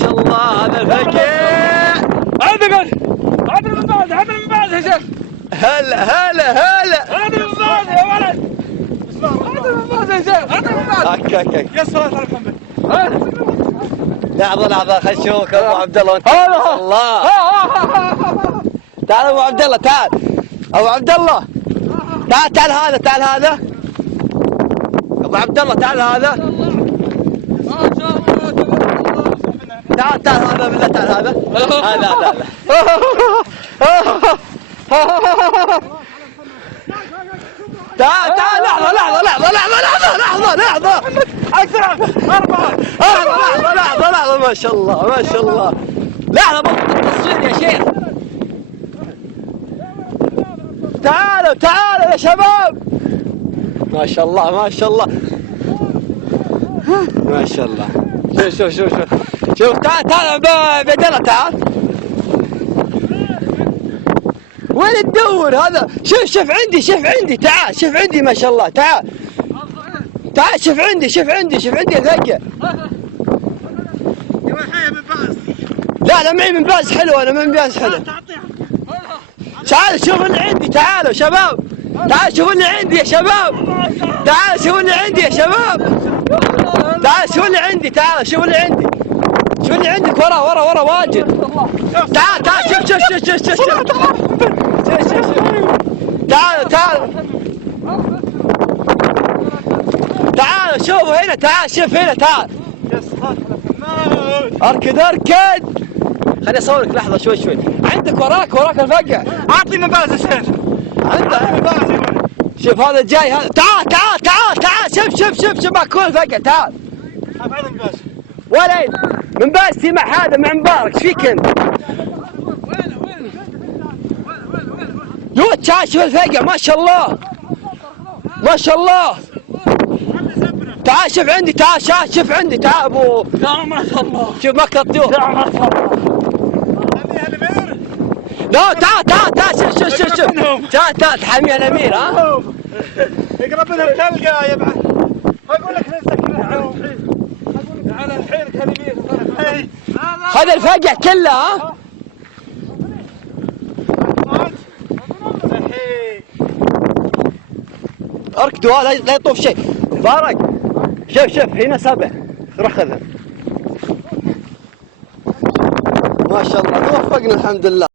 شاء الله هذا الفقع. عدل من بعد يا شيخ. هلا هلا هلا. عدل من بعد يا ولد. عدل من بعد يا شيخ. عدل من بعد. هك يا الصلاة على محمد. لحظة خلينا نشوفك ابو عبد الله. الله. تعال ابو عبد الله تعال. ابو عبد الله. تعال هذا. ابو عبد الله تعال هذا. ما شاء الله تبارك الله. تعال هذا بالله تعال هذا. هذا. تعال لحظة. أكثر 4. لحظة ما شاء الله. لحظة بطل التصوير يا شيخ. تعالوا يا شباب. ما شاء الله. ما شاء الله. شوف تعال بعبد الله تعال. وين تدور هذا؟ شوف عندي تعال شوف عندي ما شاء الله تعال شوف عندي الفقع. لا معي من باز حلو. انا من باز حلو. تعال شوف اللي عندي. تعالوا شباب. تعال شوف اللي عندي يا شباب. تعال شوف اللي عندي. شوف اللي عندك ورا واجد. تعال شوف. تعال شوفوا هنا. شوف هنا. اركد. خليني اصورك لحظة شوي. عندك وراك الفقع. أعطي من بعد يا شيخ. عندك. شوف هذا الجاي هذا. تعال شوف ماكو الفقع. تعال. وين؟ من باسي مع هذا مع مبارك. ايش فيك انت؟ وين؟ شوف الفقع ما شاء الله. تعال شوف عندي. تعال ابو. لا ما شاء الله. شوف مكة الطيور. لا ما شاء الله. لا تعال شوف. تعال حمي الامير. ها اقرب منهم تلقى يبعث. اقول لك نزلك على الحين كلمين. هذا الفقع كله. ها اركدوا لا يطوف شيء. مبارك شوف هنا 7. روح خذها. ما شاء الله توفقنا الحمد لله.